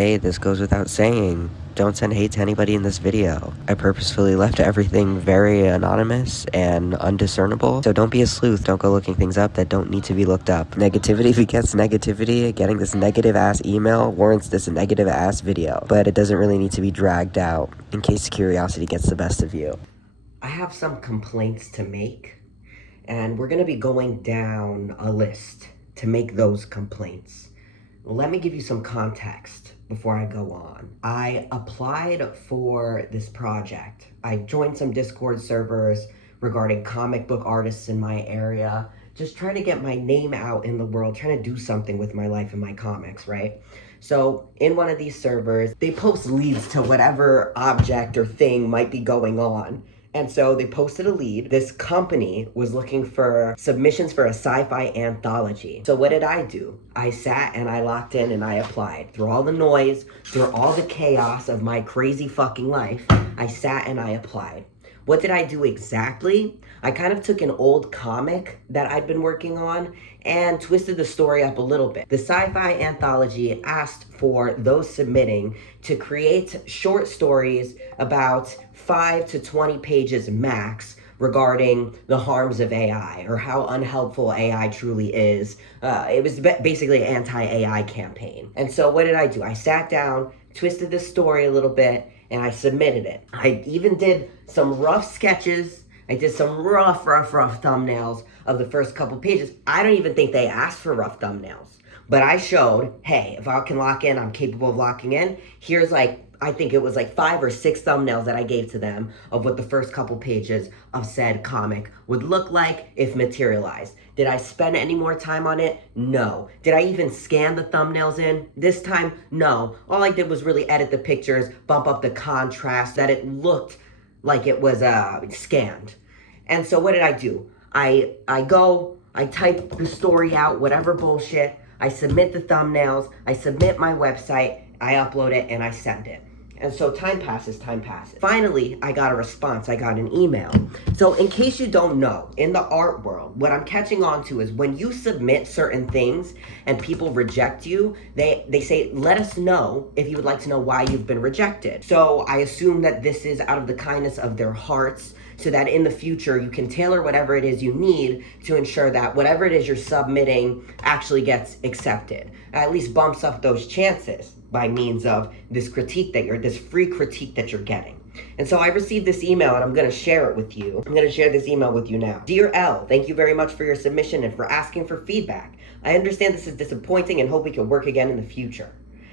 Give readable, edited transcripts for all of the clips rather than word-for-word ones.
Hey, this goes without saying. Don't send hate to anybody in this video. I purposefully left everything very anonymous and undiscernible, so don't be a sleuth. Don't go looking things up that don't need to be looked up. Negativity begets negativity. Getting this negative-ass email warrants this negative-ass video, but it doesn't really need to be dragged out in case curiosity gets the best of you. I have some complaints to make, and we're gonna be going down a list to make those complaints. Let me give you some context before I go on. I applied for this project. I joined some Discord servers regarding comic book artists in my area, just trying to get my name out in the world, trying to do something with my life and my comics, right? So in one of these servers, they post leads to whatever object or thing might be going on. And so they posted a lead. This company was looking for submissions for a sci-fi anthology. So what did I do? I sat and I locked in and I applied. Through all the noise, through all the chaos of my crazy fucking life, I sat and I applied. What did I do exactly? I kind of took an old comic that I'd been working on and twisted the story up a little bit. The sci-fi anthology asked for those submitting to create short stories about 5 to 20 pages max regarding the harms of AI or how unhelpful AI truly is. It was basically an anti-AI campaign. And so what did I do? I sat down, twisted the story a little bit, and I submitted it. I even did some rough sketches. I did some rough thumbnails of the first couple pages. I don't even think they asked for rough thumbnails. But I showed, hey, if I can lock in, I'm capable of locking in. Here's I think it was 5 or 6 thumbnails that I gave to them of what the first couple pages of said comic would look like if materialized. Did I spend any more time on it? No. Did I even scan the thumbnails in? This time, no. All I did was really edit the pictures, bump up the contrast, that it looked like it was scanned. And so what did I do? I type the story out, whatever bullshit, I submit the thumbnails, I submit my website, I upload it, and I send it. And so time passes. Finally, I got a response. I got an email. So in case you don't know, in the art world, what I'm catching on to is when you submit certain things and people reject you, they say, let us know if you would like to know why you've been rejected. So I assume that this is out of the kindness of their hearts, so that in the future you can tailor whatever it is you need to ensure that whatever it is you're submitting actually gets accepted. At least bumps up those chances by means of this free critique that you're getting. And so I received this email and I'm gonna share it with you. I'm gonna share this email with you now. Dear L, thank you very much for your submission and for asking for feedback. I understand this is disappointing and hope we can work again in the future.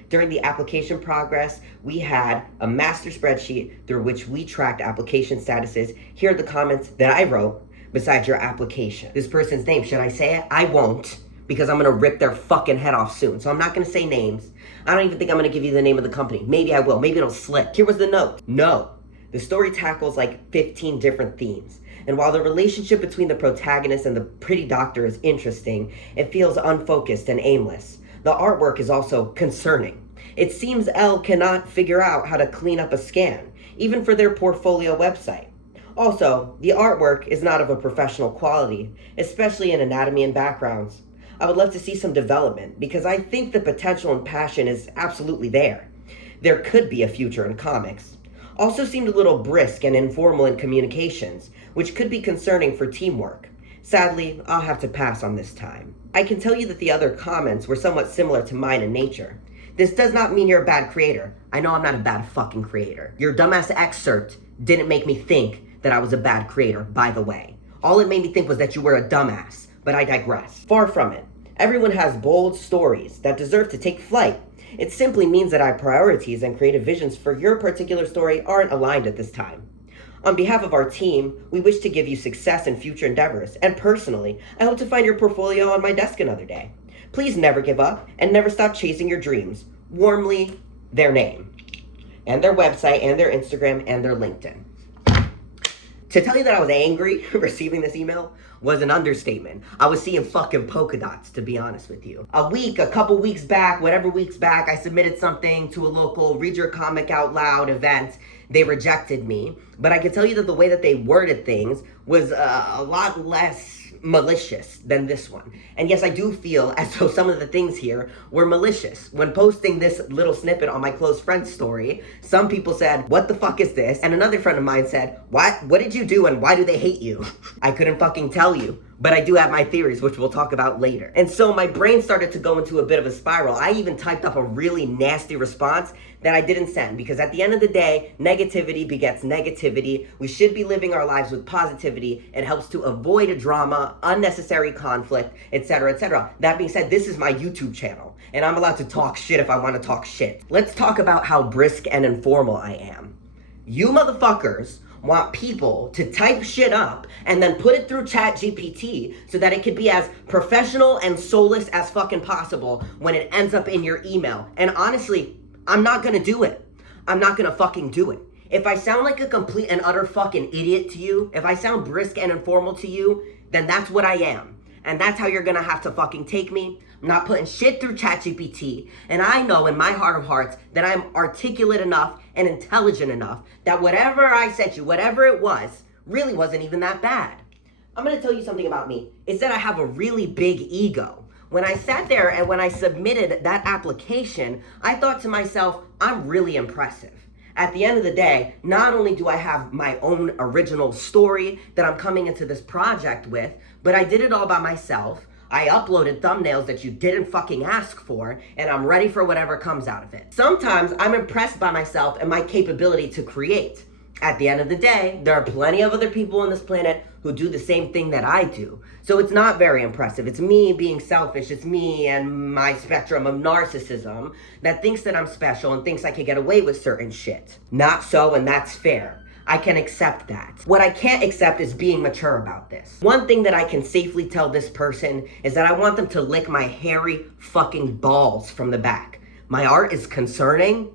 During the application progress, we had a master spreadsheet through which we tracked application statuses. Here are the comments that I wrote besides your application. This person's name, should I say it? I won't, because I'm gonna rip their fucking head off soon. So I'm not gonna say names. I don't even think I'm gonna give you the name of the company. Maybe I will, maybe it'll slip. Here was the note. No, the story tackles 15 different themes. And while the relationship between the protagonist and the pretty doctor is interesting, it feels unfocused and aimless. The artwork is also concerning. It seems L cannot figure out how to clean up a scan, even for their portfolio website. Also, the artwork is not of a professional quality, especially in anatomy and backgrounds. I would love to see some development because I think the potential and passion is absolutely there. There could be a future in comics. Also seemed a little brisk and informal in communications, which could be concerning for teamwork. Sadly, I'll have to pass on this time. I can tell you that the other comments were somewhat similar to mine in nature. This does not mean you're a bad creator. I know I'm not a bad fucking creator. Your dumbass excerpt didn't make me think that I was a bad creator, by the way. All it made me think was that you were a dumbass, but I digress. Far from it. Everyone has bold stories that deserve to take flight. It simply means that our priorities and creative visions for your particular story aren't aligned at this time. On behalf of our team, we wish to give you success in future endeavors, and personally, I hope to find your portfolio on my desk another day. Please never give up and never stop chasing your dreams. Warmly, their name, and their website, and their Instagram, and their LinkedIn. To tell you that I was angry receiving this email was an understatement. I was seeing fucking polka dots, to be honest with you. A couple weeks back, I submitted something to a local Read Your Comic Out Loud event. They rejected me, but I can tell you that the way that they worded things was a lot less malicious than this one. And yes, I do feel as though some of the things here were malicious. When posting this little snippet on my close friend's story, some people said, what the fuck is this? And another friend of mine said, what did you do and why do they hate you? I couldn't fucking tell you. But I do have my theories, which we'll talk about later. And so my brain started to go into a bit of a spiral. I even typed up a really nasty response that I didn't send, because at the end of the day, negativity begets negativity. We should be living our lives with positivity. It helps to avoid a drama, unnecessary conflict, etc., etc. That being said, this is my YouTube channel, and I'm allowed to talk shit if I want to talk shit. Let's talk about how brisk and informal I am. You motherfuckers want people to type shit up and then put it through ChatGPT so that it could be as professional and soulless as fucking possible when it ends up in your email. And honestly, I'm not gonna do it. I'm not gonna fucking do it. If I sound like a complete and utter fucking idiot to you, if I sound brisk and informal to you, then that's what I am. And that's how you're gonna have to fucking take me. I'm not putting shit through ChatGPT. And I know in my heart of hearts that I'm articulate enough and intelligent enough that whatever I sent you, whatever it was, really wasn't even that bad. I'm gonna tell you something about me. Is that I have a really big ego. When I sat there and when I submitted that application, I thought to myself, I'm really impressive. At the end of the day, not only do I have my own original story that I'm coming into this project with, but I did it all by myself. I uploaded thumbnails that you didn't fucking ask for, and I'm ready for whatever comes out of it. Sometimes I'm impressed by myself and my capability to create. At the end of the day, there are plenty of other people on this planet who do the same thing that I do. So it's not very impressive. It's me being selfish. It's me and my spectrum of narcissism that thinks that I'm special and thinks I can get away with certain shit. Not so, and that's fair. I can accept that. What I can't accept is being mature about this. One thing that I can safely tell this person is that I want them to lick my hairy fucking balls from the back. My art is concerning?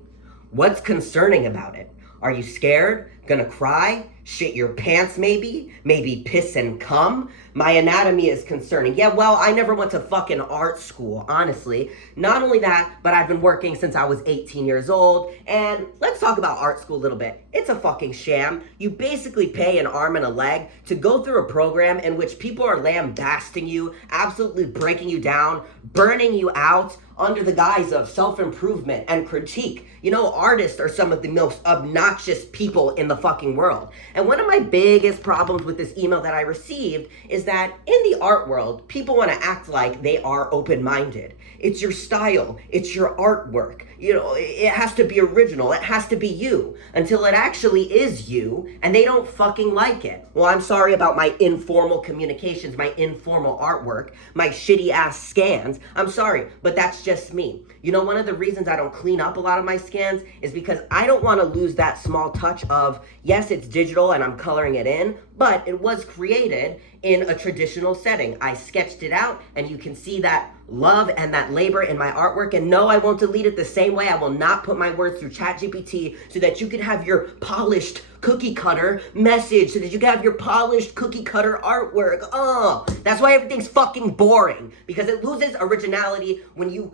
What's concerning about it? Are you scared? Gonna cry? Shit your pants maybe? Maybe piss and cum? My anatomy is concerning. Yeah, well, I never went to fucking art school, honestly. Not only that, but I've been working since I was 18 years old. And let's talk about art school a little bit. It's a fucking sham. You basically pay an arm and a leg to go through a program in which people are lambasting you, absolutely breaking you down, burning you out, under the guise of self-improvement and critique. You know, artists are some of the most obnoxious people in the fucking world. And one of my biggest problems with this email that I received is that in the art world, people want to act like they are open-minded. It's your style, it's your artwork. You know, it has to be original, it has to be you, until it actually is you, and they don't fucking like it. Well, I'm sorry about my informal communications, my informal artwork, my shitty ass scans. I'm sorry, but that's just me. You know, one of the reasons I don't clean up a lot of my scans is because I don't want to lose that small touch of, yes, it's digital and I'm coloring it in, but it was created in a traditional setting. I sketched it out and you can see that love and that labor in my artwork. And no, I won't delete it the same way. I will not put my words through ChatGPT so that you can have your polished cookie cutter message, so that you can have your polished cookie cutter artwork. Oh, that's why everything's fucking boring, because it loses originality when you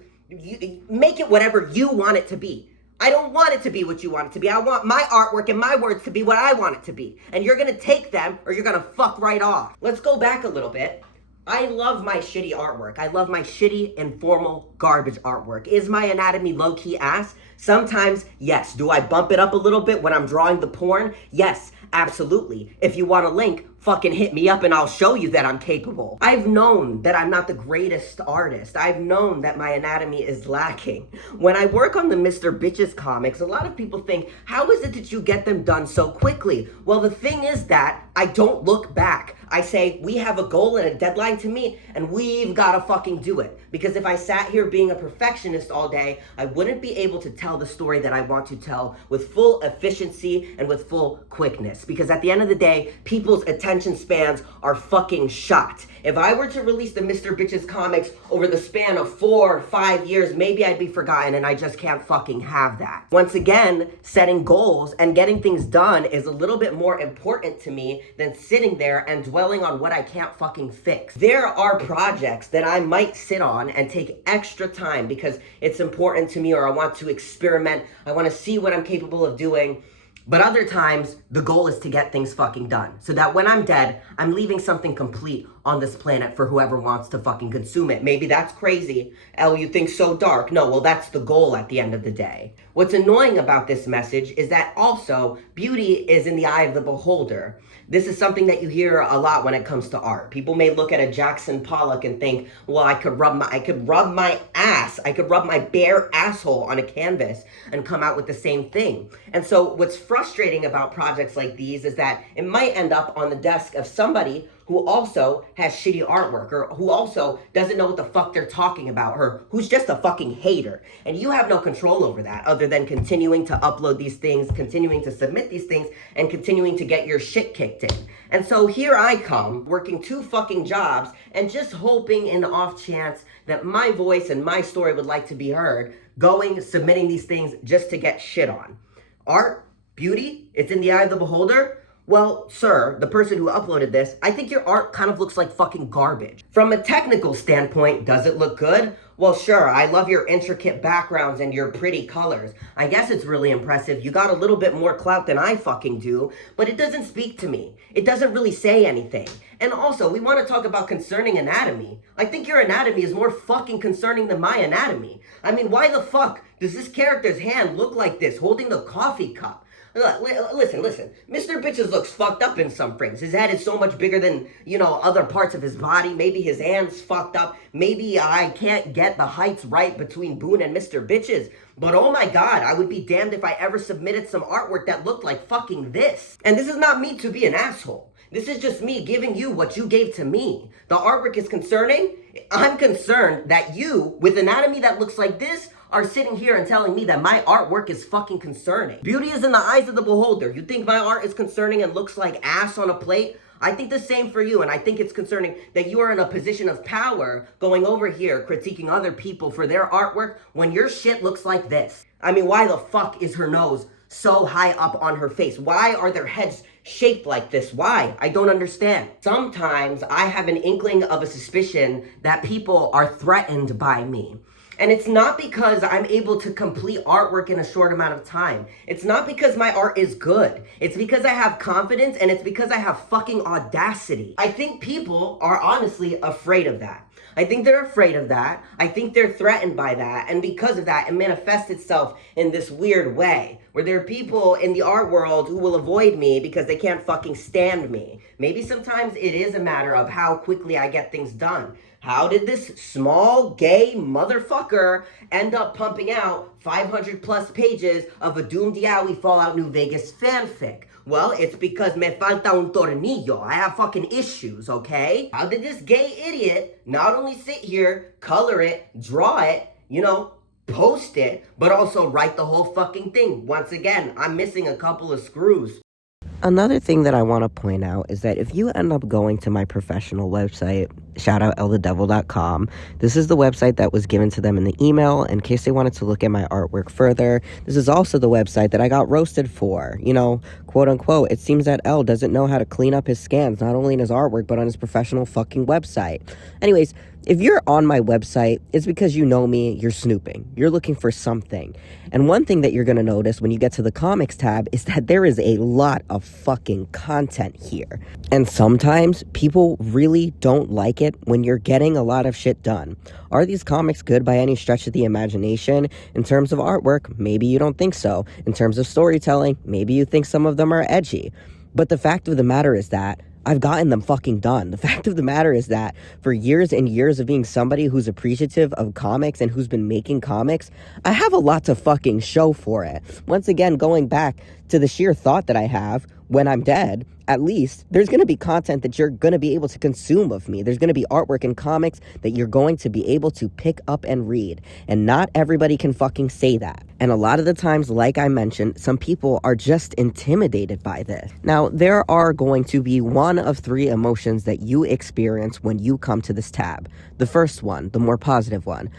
make it whatever you want it to be. I don't want it to be what you want it to be. I want my artwork and my words to be what I want it to be. And you're gonna take them or you're gonna fuck right off. Let's go back a little bit. I love my shitty artwork. I love my shitty, informal, garbage artwork. Is my anatomy low-key ass? Sometimes, yes. Do I bump it up a little bit when I'm drawing the porn? Yes, absolutely. If you want a link, fucking hit me up and I'll show you that I'm capable. I've known that I'm not the greatest artist. I've known that my anatomy is lacking. When I work on the Mr. Bitches comics, a lot of people think, how is it that you get them done so quickly? Well, the thing is that I don't look back. I say, we have a goal and a deadline to meet, and we've got to fucking do it. Because if I sat here being a perfectionist all day, I wouldn't be able to tell the story that I want to tell with full efficiency and with full quickness. Because at the end of the day, people's attention spans are fucking shot. If I were to release the Mr. Bitches comics over the span of 4 or 5 years, maybe I'd be forgotten, and I just can't fucking have that. Once again, setting goals and getting things done is a little bit more important to me than sitting there and dwelling on what I can't fucking fix. There are projects that I might sit on and take extra time because it's important to me, or I want to experiment, I want to see what I'm capable of doing. But other times, the goal is to get things fucking done, so that when I'm dead, I'm leaving something complete on this planet for whoever wants to fucking consume it. Maybe that's crazy. Elle, you think so dark. No, well, that's the goal at the end of the day. What's annoying about this message is that also beauty is in the eye of the beholder. This is something that you hear a lot when it comes to art. People may look at a Jackson Pollock and think, well, I could rub my bare asshole on a canvas and come out with the same thing. And so what's frustrating about projects like these is that it might end up on the desk of somebody who also has shitty artwork, or who also doesn't know what the fuck they're talking about, or who's just a fucking hater. And you have no control over that other than continuing to upload these things, continuing to submit these things, and continuing to get your shit kicked in. And so here I come, working 2 fucking jobs, and just hoping in the off chance that my voice and my story would like to be heard, submitting these things just to get shit on. Art, beauty, it's in the eye of the beholder. Well, sir, the person who uploaded this, I think your art kind of looks like fucking garbage. From a technical standpoint, does it look good? Well, sure, I love your intricate backgrounds and your pretty colors. I guess it's really impressive. You got a little bit more clout than I fucking do, but it doesn't speak to me. It doesn't really say anything. And also, we want to talk about concerning anatomy. I think your anatomy is more fucking concerning than my anatomy. I mean, why the fuck does this character's hand look like this, holding the coffee cup? Listen. Mr. Bitches looks fucked up in some frames. His head is so much bigger than, other parts of his body. Maybe his hand's fucked up. Maybe I can't get the heights right between Boone and Mr. Bitches. But oh my god, I would be damned if I ever submitted some artwork that looked like fucking this. And this is not me to be an asshole. This is just me giving you what you gave to me. The artwork is concerning. I'm concerned that you, with anatomy that looks like this, are sitting here and telling me that my artwork is fucking concerning. Beauty is in the eyes of the beholder. You think my art is concerning and looks like ass on a plate? I think the same for you, and I think it's concerning that you are in a position of power going over here critiquing other people for their artwork when your shit looks like this. I mean, why the fuck is her nose so high up on her face? Why are their heads shaped like this? Why? I don't understand. Sometimes I have an inkling of a suspicion that people are threatened by me. And it's not because I'm able to complete artwork in a short amount of time. It's not because my art is good. It's because I have confidence, and it's because I have fucking audacity. I think people are honestly afraid of that. I think they're afraid of that. I think they're threatened by that. And because of that, it manifests itself in this weird way, where there are people in the art world who will avoid me because they can't fucking stand me. Maybe sometimes it is a matter of how quickly I get things done. How did this small gay motherfucker end up pumping out 500 plus pages of a Doomed Yowie Fallout New Vegas fanfic? Well, it's because me falta un tornillo. I have fucking issues, okay? How did this gay idiot not only sit here, color it, draw it, post it, but also write the whole fucking thing? Once again, I'm missing a couple of screws. Another thing that I want to point out is that if you end up going to my professional website, shoutoutldevil.com, this is the website that was given to them in the email in case they wanted to look at my artwork further. This is also the website that I got roasted for, quote unquote. It seems that L doesn't know how to clean up his scans, not only in his artwork, but on his professional fucking website. Anyways, if you're on my website, it's because you know me, you're snooping. You're looking for something. And one thing that you're going to notice when you get to the comics tab is that there is a lot of fucking content here. And sometimes people really don't like it when you're getting a lot of shit done. Are these comics good by any stretch of the imagination? In terms of artwork, maybe you don't think so. In terms of storytelling, maybe you think some of them are edgy. But the fact of the matter is that I've gotten them fucking done. The fact of the matter is that for years and years of being somebody who's appreciative of comics and who's been making comics, I have a lot to fucking show for it. Once again, going back to the sheer thought that I have, when I'm dead, at least, there's going to be content that you're going to be able to consume of me. There's going to be artwork and comics that you're going to be able to pick up and read. And not everybody can fucking say that. And a lot of the times, like I mentioned, some people are just intimidated by this. Now, there are going to be one of 3 emotions that you experience when you come to this tab. The first one, the more positive one.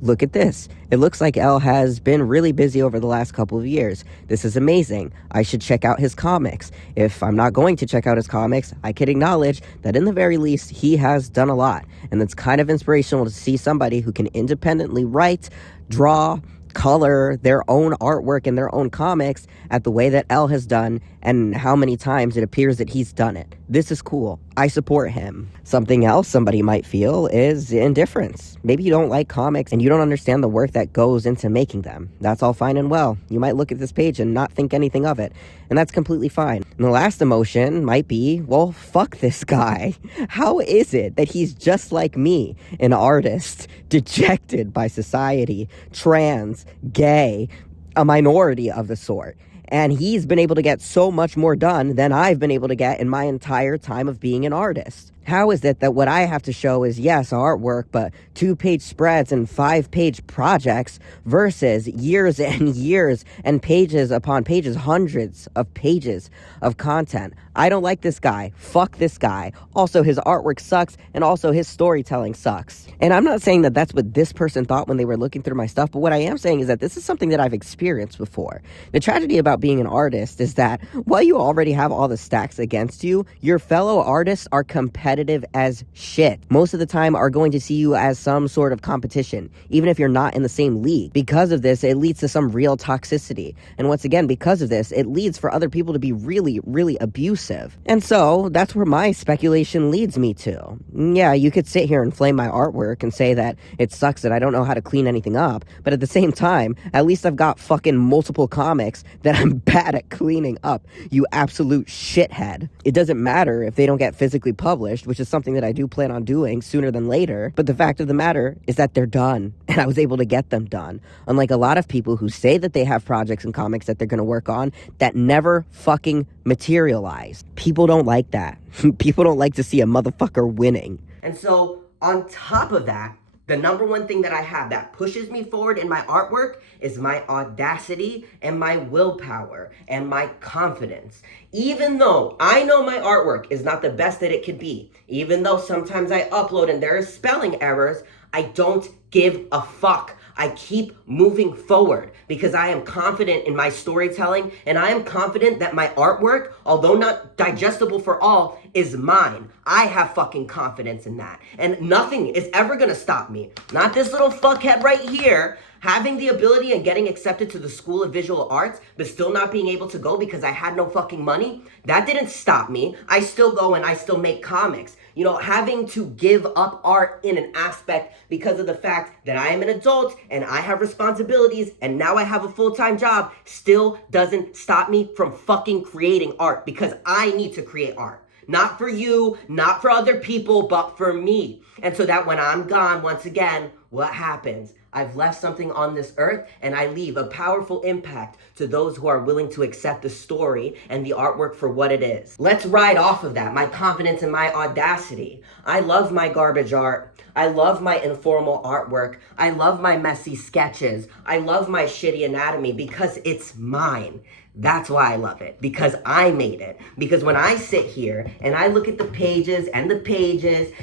Look at this. It looks like L has been really busy over the last couple of years. This is amazing. I should check out his comics. If I'm not going to check out his comics, I can acknowledge that in the very least, he has done a lot. And it's kind of inspirational to see somebody who can independently write, draw, color their own artwork and their own comics at the way that L has done and how many times it appears that he's done it. This is cool. I support him. Something else somebody might feel is indifference. Maybe you don't like comics and you don't understand the work that goes into making them. That's all fine and well. You might look at this page and not think anything of it, and that's completely fine. And the last emotion might be, well, fuck this guy. How is it that he's just like me, an artist, dejected by society, trans, gay, a minority of the sort? And he's been able to get so much more done than I've been able to get in my entire time of being an artist. How is it that what I have to show is, yes, artwork, but 2-page spreads and 5-page projects versus years and years and pages upon pages, hundreds of pages of content? I don't like this guy. Fuck this guy. Also, his artwork sucks, and also his storytelling sucks. And I'm not saying that that's what this person thought when they were looking through my stuff, but what I am saying is that this is something that I've experienced before. The tragedy about being an artist is that while you already have all the stacks against you, your fellow artists are competitive as shit. Most of the time are going to see you as some sort of competition, even if you're not in the same league. Because of this, it leads to some real toxicity. And once again, because of this, it leads for other people to be really, really abusive. And so that's where my speculation leads me to. Yeah, you could sit here and flame my artwork and say that it sucks that I don't know how to clean anything up, but at the same time, at least I've got fucking multiple comics that I'm bad at cleaning up, you absolute shithead. It doesn't matter if they don't get physically published, which is something that I do plan on doing sooner than later, but the fact of the matter is that they're done, and I was able to get them done. Unlike a lot of people who say that they have projects and comics that they're going to work on that never fucking materialize. People don't like that. People don't like to see a motherfucker winning. And so, on top of that, the number one thing that I have that pushes me forward in my artwork is my audacity and my willpower and my confidence. Even though I know my artwork is not the best that it could be, even though sometimes I upload and there are spelling errors, I don't give a fuck. I keep moving forward because I am confident in my storytelling, and I am confident that my artwork, although not digestible for all, is mine. I have fucking confidence in that. And nothing is ever gonna stop me. Not this little fuckhead right here having the ability and getting accepted to the School of Visual Arts, but still not being able to go because I had no fucking money. That didn't stop me. I still go and I still make comics. You know, having to give up art in an aspect because of the fact that I am an adult and I have responsibilities and now I have a full-time job still doesn't stop me from fucking creating art, because I need to create art. Not for you, not for other people, but for me. And so that when I'm gone, once again, what happens? I've left something on this earth, and I leave a powerful impact to those who are willing to accept the story and the artwork for what it is. Let's ride off of that, my confidence and my audacity. I love my garbage art. I love my informal artwork. I love my messy sketches. I love my shitty anatomy because it's mine. That's why I love it, because I made it. Because when I sit here and I look at the pages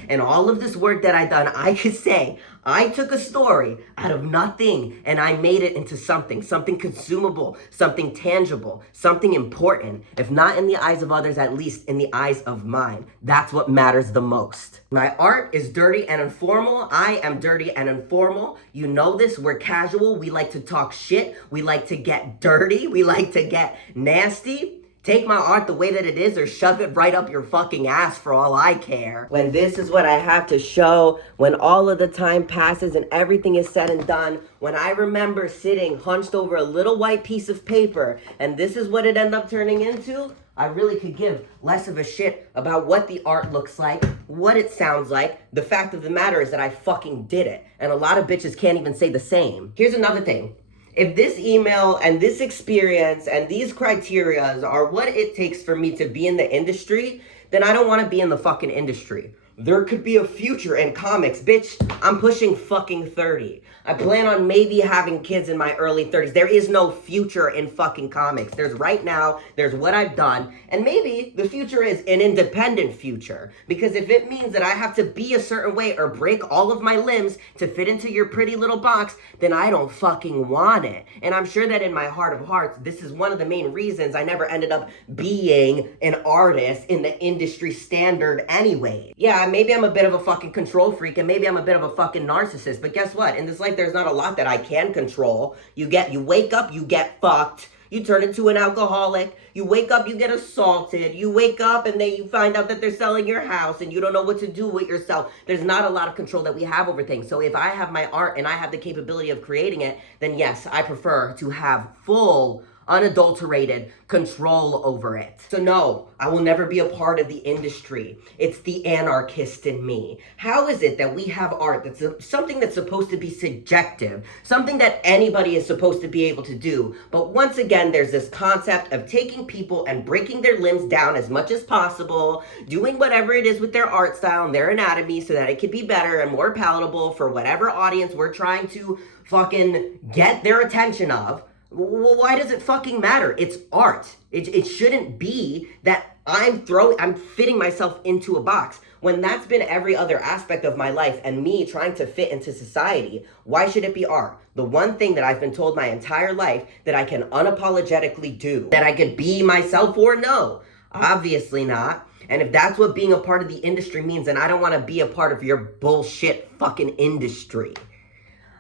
and all of this work that I've done, I could say, I took a story out of nothing and I made it into something consumable, something tangible, something important. If not in the eyes of others, at least in the eyes of mine. That's what matters the most. My art is dirty and informal. I am dirty and informal. You know this, we're casual. We like to talk shit. We like to get dirty. We like to get nasty. Take my art the way that it is or shove it right up your fucking ass for all I care. When this is what I have to show, when all of the time passes and everything is said and done, when I remember sitting hunched over a little white piece of paper and this is what it ended up turning into, I really could give less of a shit about what the art looks like, what it sounds like. The fact of the matter is that I fucking did it. And a lot of bitches can't even say the same. Here's another thing. If this email and this experience and these criterias are what it takes for me to be in the industry, then I don't want to be in the fucking industry. There could be a future in comics. Bitch, I'm pushing fucking 30. I plan on maybe having kids in my early 30s. There is no future in fucking comics. There's right now, there's what I've done, and maybe the future is an independent future. Because if it means that I have to be a certain way or break all of my limbs to fit into your pretty little box, then I don't fucking want it. And I'm sure that in my heart of hearts, this is one of the main reasons I never ended up being an artist in the industry standard anyway. Yeah, maybe I'm a bit of a fucking control freak and maybe I'm a bit of a fucking narcissist, but guess what? In this life, there's not a lot that I can control. You wake up, you get fucked. You turn into an alcoholic. You wake up, you get assaulted. You wake up and then you find out that they're selling your house and you don't know what to do with yourself. There's not a lot of control that we have over things. So if I have my art and I have the capability of creating it, then yes, I prefer to have full, unadulterated control over it. So no, I will never be a part of the industry. It's the anarchist in me. How is it that we have art that's something that's supposed to be subjective, something that anybody is supposed to be able to do, but once again, there's this concept of taking people and breaking their limbs down as much as possible, doing whatever it is with their art style and their anatomy so that it could be better and more palatable for whatever audience we're trying to fucking get their attention of. Well, why does it fucking matter? It's art. It shouldn't be that I'm fitting myself into a box. When that's been every other aspect of my life and me trying to fit into society, why should it be art? The one thing that I've been told my entire life that I can unapologetically do, that I could be myself for? No, obviously not. And if that's what being a part of the industry means, then I don't want to be a part of your bullshit fucking industry.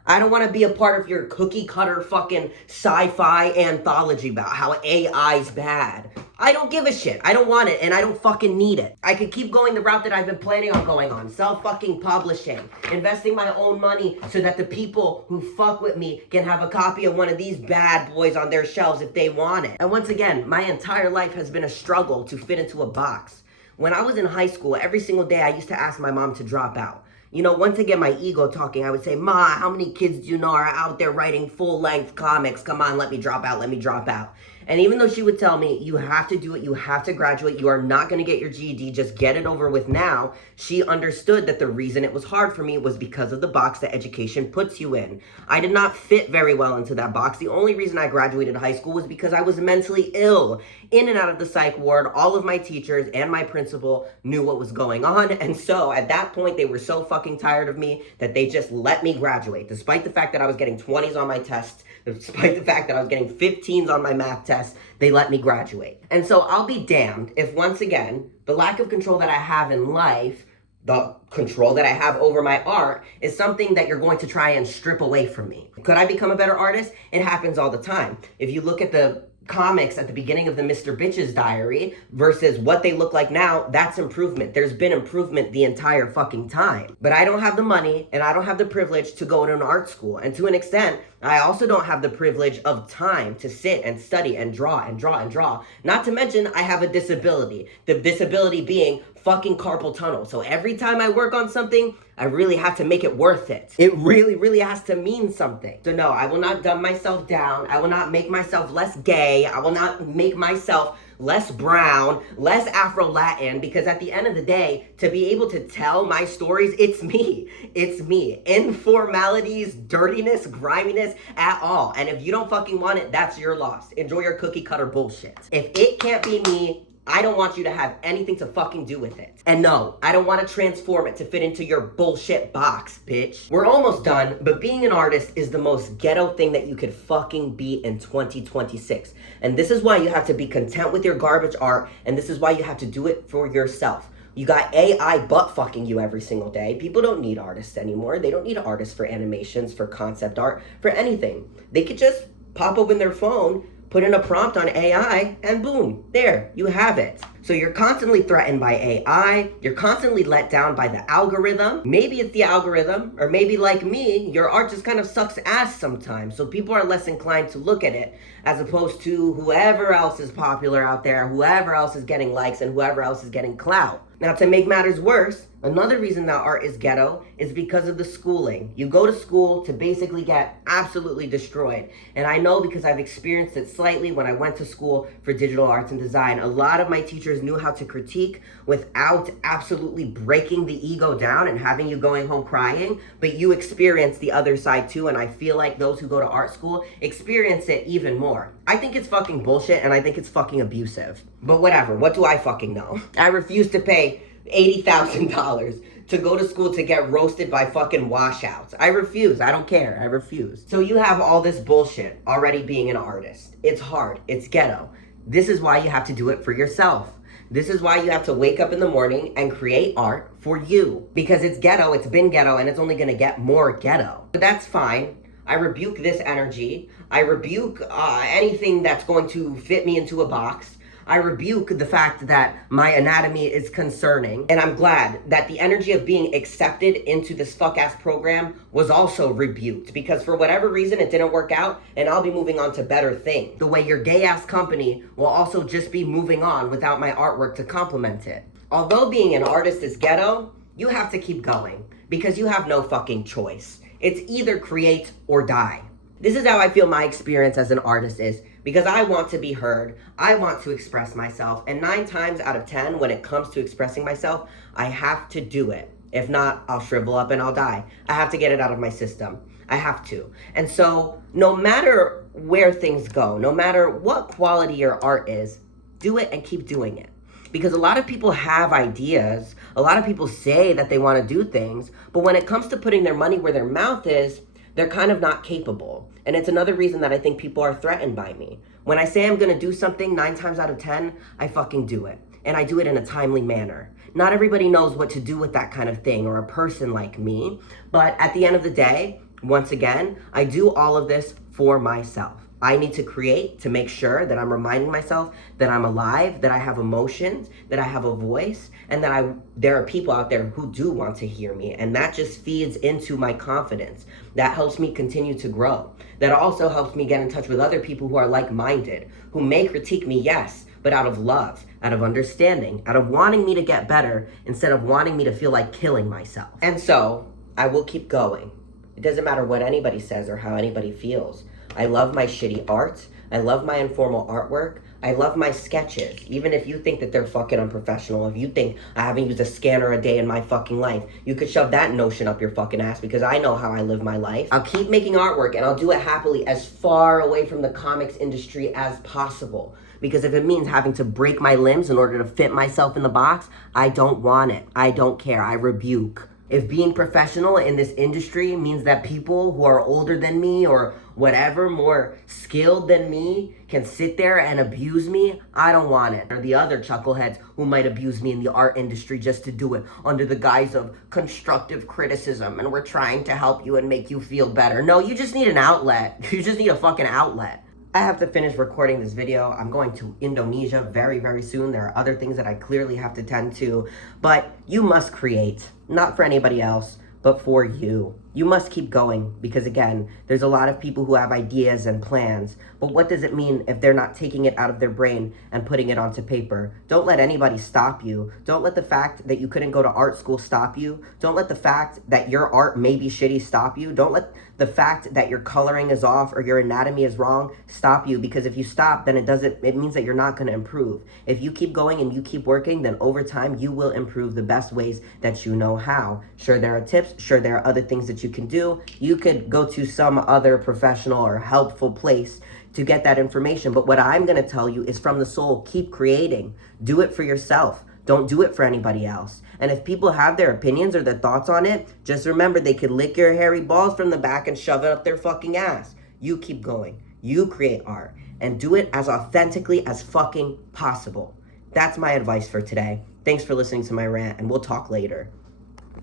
I don't want to be a part of your cookie cutter fucking sci-fi anthology about how AI's bad. I don't give a shit. I don't want it and I don't fucking need it. I could keep going the route that I've been planning on going on. Self-fucking publishing. Investing my own money so that the people who fuck with me can have a copy of one of these bad boys on their shelves if they want it. And once again, my entire life has been a struggle to fit into a box. When I was in high school, every single day I used to ask my mom to drop out. You know, once again, my ego talking, I would say, Ma, how many kids do you know are out there writing full-length comics? Come on, let me drop out, let me drop out. And even though she would tell me, you have to do it, you have to graduate, you are not going to get your GED, just get it over with now, she understood that the reason it was hard for me was because of the box that education puts you in. I did not fit very well into that box. The only reason I graduated high school was because I was mentally ill, in and out of the psych ward. All of my teachers and my principal knew what was going on, and so at that point, they were so fucking tired of me that they just let me graduate, despite the fact that I was getting 20s on my tests, despite the fact that I was getting 15s on my math test, they let me graduate. And so I'll be damned if, once again, the lack of control that I have in life, the control that I have over my art, is something that you're going to try and strip away from me. Could I become a better artist? It happens all the time. If you look at the comics at the beginning of the Mr. Bitch's diary versus what they look like now, that's improvement. There's been improvement the entire fucking time. But I don't have the money and I don't have the privilege to go to an art school. And to an extent, I also don't have the privilege of time to sit and study and draw and draw and draw. Not to mention, I have a disability. The disability being fucking carpal tunnel. So every time I work on something, I really have to make it worth it. It really, really has to mean something. So no, I will not dumb myself down. I will not make myself less gay. I will not make myself less brown, less Afro-Latin, because at the end of the day, to be able to tell my stories, it's me. It's me. Informalities, dirtiness, griminess, at all. And if you don't fucking want it, that's your loss. Enjoy your cookie cutter bullshit. If it can't be me, I don't want you to have anything to fucking do with it. And no, I don't want to transform it to fit into your bullshit box, bitch. We're almost done, but being an artist is the most ghetto thing that you could fucking be in 2026. And this is why you have to be content with your garbage art, and this is why you have to do it for yourself. You got AI butt fucking you every single day. People don't need artists anymore. They don't need artists for animations, for concept art, for anything. They could just pop open their phone, put in a prompt on AI, and boom, there, you have it. So you're constantly threatened by AI, you're constantly let down by the algorithm. Maybe it's the algorithm, or maybe like me, your art just kind of sucks ass sometimes, so people are less inclined to look at it, as opposed to whoever else is popular out there, whoever else is getting likes, and whoever else is getting clout. Now, to make matters worse, another reason that art is ghetto is because of the schooling. You go to school to basically get absolutely destroyed. And I know because I've experienced it slightly when I went to school for digital arts and design. A lot of my teachers knew how to critique without absolutely breaking the ego down and having you going home crying, but you experience the other side too, and I feel like those who go to art school experience it even more. I think it's fucking bullshit, and I think it's fucking abusive. But whatever, what do I fucking know? I refuse to pay $80,000 to go to school to get roasted by fucking washouts. I refuse. I don't care. I refuse. So you have all this bullshit already being an artist. It's hard. It's ghetto. This is why you have to do it for yourself. This is why you have to wake up in the morning and create art for you. Because it's ghetto, it's been ghetto, and it's only gonna get more ghetto. But that's fine. I rebuke this energy. I rebuke anything that's going to fit me into a box. I rebuke the fact that my anatomy is concerning. And I'm glad that the energy of being accepted into this fuck-ass program was also rebuked, because for whatever reason it didn't work out, and I'll be moving on to better things. The way your gay-ass company will also just be moving on without my artwork to complement it. Although being an artist is ghetto, you have to keep going, because you have no fucking choice. It's either create or die. This is how I feel my experience as an artist is, because I want to be heard, I want to express myself, and 9 times out of 10, when it comes to expressing myself, I have to do it. If not, I'll shrivel up and I'll die. I have to get it out of my system. I have to. And so, no matter where things go, no matter what quality your art is, do it and keep doing it. Because a lot of people have ideas, a lot of people say that they want to do things, but when it comes to putting their money where their mouth is, they're kind of not capable. And it's another reason that I think people are threatened by me. When I say I'm gonna do something, 9 times out of 10, I fucking do it. And I do it in a timely manner. Not everybody knows what to do with that kind of thing, or a person like me. But at the end of the day, once again, I do all of this for myself. I need to create to make sure that I'm reminding myself that I'm alive, that I have emotions, that I have a voice, and that there are people out there who do want to hear me. And that just feeds into my confidence. That helps me continue to grow. That also helps me get in touch with other people who are like-minded, who may critique me, yes, but out of love, out of understanding, out of wanting me to get better, instead of wanting me to feel like killing myself. And so, I will keep going. It doesn't matter what anybody says or how anybody feels. I love my shitty art. I love my informal artwork. I love my sketches. Even if you think that they're fucking unprofessional, if you think I haven't used a scanner a day in my fucking life, you could shove that notion up your fucking ass, because I know how I live my life. I'll keep making artwork, and I'll do it happily as far away from the comics industry as possible. Because if it means having to break my limbs in order to fit myself in the box, I don't want it. I don't care. I rebuke. If being professional in this industry means that people who are older than me or whatever, more skilled than me, can sit there and abuse me, I don't want it. Or the other chuckleheads who might abuse me in the art industry just to do it under the guise of constructive criticism, and we're trying to help you and make you feel better. No, you just need an outlet. You just need a fucking outlet. I have to finish recording this video. I'm going to Indonesia very, very soon. There are other things that I clearly have to tend to, but you must create, not for anybody else, but for you. You must keep going, because again, there's a lot of people who have ideas and plans, but what does it mean if they're not taking it out of their brain and putting it onto paper? Don't let anybody stop you. Don't let the fact that you couldn't go to art school stop you. Don't let the fact that your art may be shitty stop you. Don't let the fact that your coloring is off or your anatomy is wrong stop you, because if you stop, then it means that you're not going to improve. If you keep going and you keep working, then over time you will improve the best ways that you know how. Sure, there are tips. Sure, there are other things that you can do. You could go to some other professional or helpful place to get that information. But what I'm going to tell you is from the soul, keep creating. Do it for yourself. Don't do it for anybody else. And if people have their opinions or their thoughts on it, just remember they could lick your hairy balls from the back and shove it up their fucking ass. You keep going. You create art. And do it as authentically as fucking possible. That's my advice for today. Thanks for listening to my rant, and we'll talk later.